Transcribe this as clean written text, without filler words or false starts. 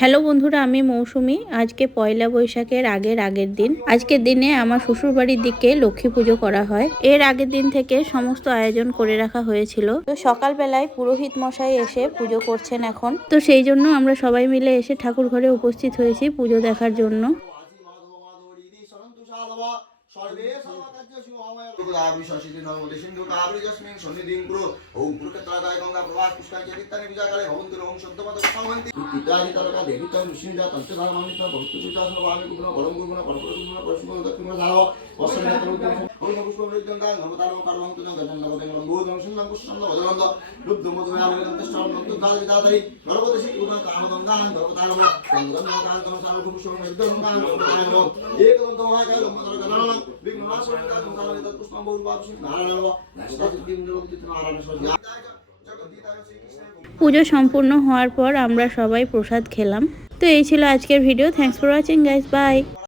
Hello বন্ধুরা, আমি মৌসুমি। আজকে পয়লা বৈশাখের আগের দিন। আজকের দিনে আমার শ্বশুরবাড়ির দিকে লক্ষ্মী পুজো করা হয়। এর আগের দিন থেকে সমস্ত আয়োজন করে রাখা হয়েছিল। তো সকালবেলায় পুরোহিত মশাই এসে পুজো করছেন এখন। তো সেই জন্য আমরা সবাই মিলে এসে ঠাকুর ঘরে উপস্থিত হয়েছি পুজো দেখার জন্য। সর্বে সর্বকার্যেষু অময়া নর্মদে সিন্ধু কাবেরী যস্মিন সন্নিধিং কুরু ওম কুরুক্ষেত্রাগায় গঙ্গা প্রবাহ পুষ্করী চ তীর্থানি পূজাকালে ভবন্তু ওম সত্যপদ সমান্তি ইত্যাদি তরকা দেবিতং বিষ্ণুজা তন্ত্রধারমানিত ভক্তি পূজা সর্বামি কুণ পরম গুণ পরপর গুণ পরশুম দক্ষিণ ধারব অসন্যতর ওম পুষ্প মৃত্যুঙ্গাং নবতারম কারবং তুজং গজন্দবদং লম্বুদং সুন্দং কুষ্ণন্দ বদরন্দ লুব্ধম মধুরামিদন্ত ষ্টমন্ত দাদারি নরবদেশি গুণাং কামদঙ্গাং নবতারম গন্ধগাং তম সারভূ পুষ্প মৃত্যুঙ্গাং নবতারম একদম তোমায় লম্বতর গণাং পুজো সম্পূর্ণ হওয়ার পর আমরা সবাই প্রসাদ খেলাম। তো এই ছিল আজকের video. Thanks for watching guys, by.